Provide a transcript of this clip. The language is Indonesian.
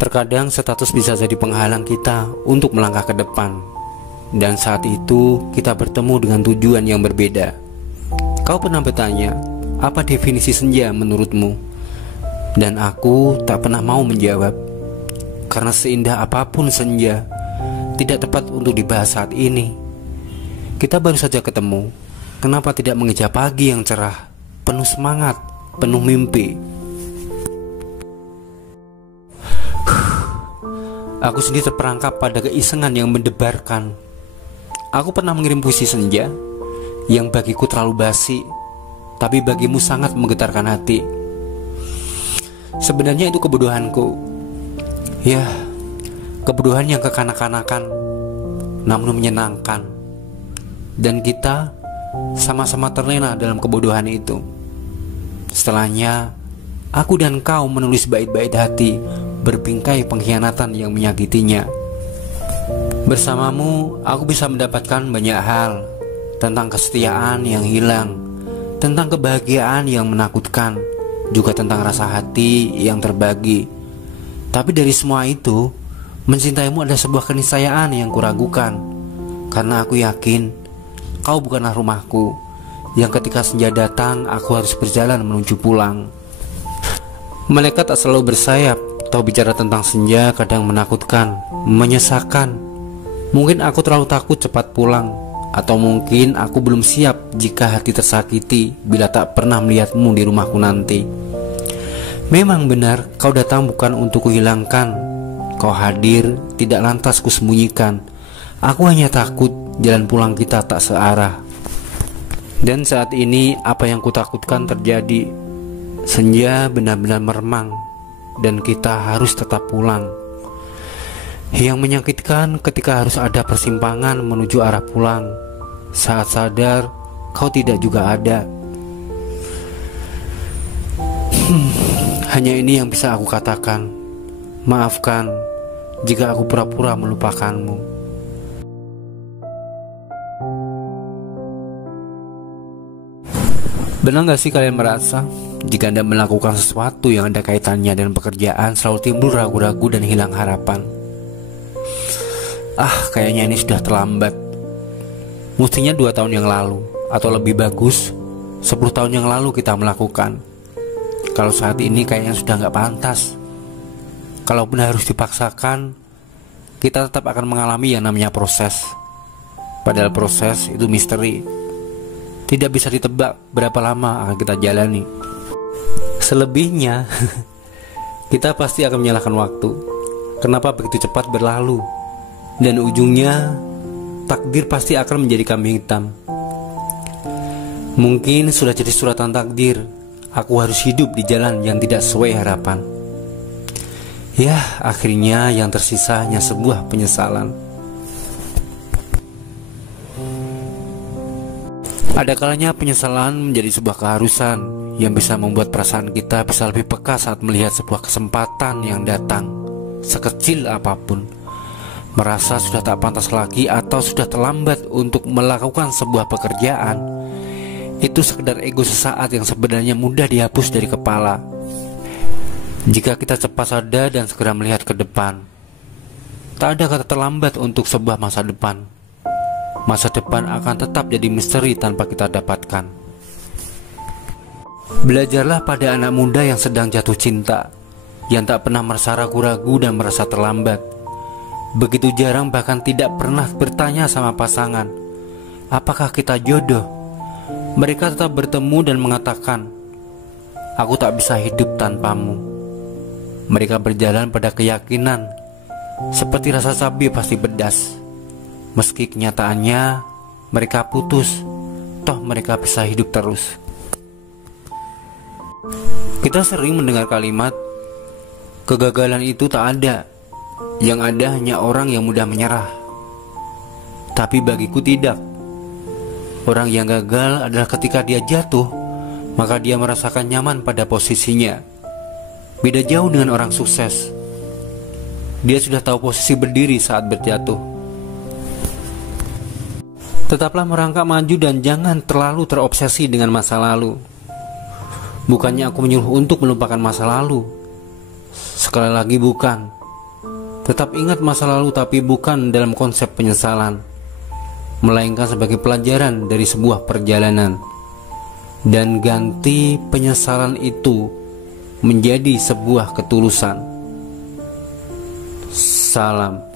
Terkadang status bisa jadi penghalang kita untuk melangkah ke depan. Dan saat itu kita bertemu dengan tujuan yang berbeda. Kau pernah bertanya, apa definisi senja menurutmu? Dan aku tak pernah mau menjawab. Karena seindah apapun senja, tidak tepat untuk dibahas saat ini. Kita baru saja ketemu. Kenapa tidak mengejar pagi yang cerah, penuh semangat, penuh mimpi? Aku sendiri terperangkap pada keisengan yang mendebarkan. Aku pernah mengirim puisi senja yang bagiku terlalu basi, tapi bagimu sangat menggetarkan hati. Sebenarnya itu kebodohanku. Ya, kebodohan yang kekanak-kanakan, namun menyenangkan. Dan kita sama-sama terlena dalam kebodohan itu. Setelahnya, aku dan kau menulis bait-bait hati berbingkai pengkhianatan yang menyakitinya. Bersamamu, aku bisa mendapatkan banyak hal, tentang kesetiaan yang hilang, tentang kebahagiaan yang menakutkan, juga tentang rasa hati yang terbagi. Tapi dari semua itu, mencintaimu adalah sebuah keniscayaan yang kuragukan. Karena aku yakin kau bukanlah rumahku, yang ketika senja datang aku harus berjalan menuju pulang. Malaikat tak selalu bersayap. Tahu bicara tentang senja kadang menakutkan, menyesakan. Mungkin aku terlalu takut cepat pulang, atau mungkin aku belum siap jika hati tersakiti bila tak pernah melihatmu di rumahku nanti. Memang benar, kau datang bukan untuk kuhilangkan. Kau hadir, tidak lantas kusembunyikan. Aku hanya takut jalan pulang kita tak searah. Dan saat ini apa yang kutakutkan terjadi. Senja benar-benar meremang, dan kita harus tetap pulang. Yang menyakitkan ketika harus ada persimpangan menuju arah pulang. Saat sadar, kau tidak juga ada. Hanya ini yang bisa aku katakan. Maafkan jika aku pura-pura melupakanmu. Benar gak sih kalian merasa jika Anda melakukan sesuatu yang ada kaitannya dengan pekerjaan selalu timbul ragu-ragu dan hilang harapan? Kayaknya ini sudah terlambat. Mestinya 2 tahun yang lalu, atau lebih bagus 10 tahun yang lalu kita melakukan. Kalau saat ini kayaknya sudah gak pantas. Kalaupun harus dipaksakan, kita tetap akan mengalami yang namanya proses. Padahal proses itu misteri. Tidak bisa ditebak berapa lama akan kita jalani. Selebihnya kita pasti akan menyalahkan waktu. Kenapa begitu cepat berlalu? Dan ujungnya takdir pasti akan menjadi kambing hitam. Mungkin sudah jadi suratan takdir. Aku harus hidup di jalan yang tidak sesuai harapan. Ya, akhirnya yang tersisa hanya sebuah penyesalan. Ada kalanya penyesalan menjadi sebuah keharusan yang bisa membuat perasaan kita bisa lebih peka saat melihat sebuah kesempatan yang datang, sekecil apapun. Merasa sudah tak pantas lagi atau sudah terlambat untuk melakukan sebuah pekerjaan. Itu sekedar ego sesaat yang sebenarnya mudah dihapus dari kepala jika kita cepat sadar dan segera melihat ke depan. Tak ada kata terlambat untuk sebuah masa depan. Masa depan akan tetap jadi misteri tanpa kita dapatkan. Belajarlah pada anak muda yang sedang jatuh cinta, yang tak pernah merasa ragu-ragu dan merasa terlambat. Begitu jarang bahkan tidak pernah bertanya sama pasangan, apakah kita jodoh? Mereka tetap bertemu dan mengatakan, aku tak bisa hidup tanpamu. Mereka berjalan pada keyakinan, seperti rasa cabai pasti pedas. Meski kenyataannya mereka putus, toh mereka bisa hidup terus. Kita sering mendengar kalimat, kegagalan itu tak ada, yang ada hanya orang yang mudah menyerah. Tapi bagiku tidak. Orang yang gagal adalah ketika dia jatuh, maka dia merasakan nyaman pada posisinya. Beda jauh dengan orang sukses. Dia sudah tahu posisi berdiri saat berjatuh. Tetaplah merangkak maju dan jangan terlalu terobsesi dengan masa lalu. Bukannya aku menyuruh untuk melupakan masa lalu. Sekali lagi bukan. Tetap ingat masa lalu, tapi bukan dalam konsep penyesalan, melainkan sebagai pelajaran dari sebuah perjalanan. Dan ganti penyesalan itu menjadi sebuah ketulusan. Salam.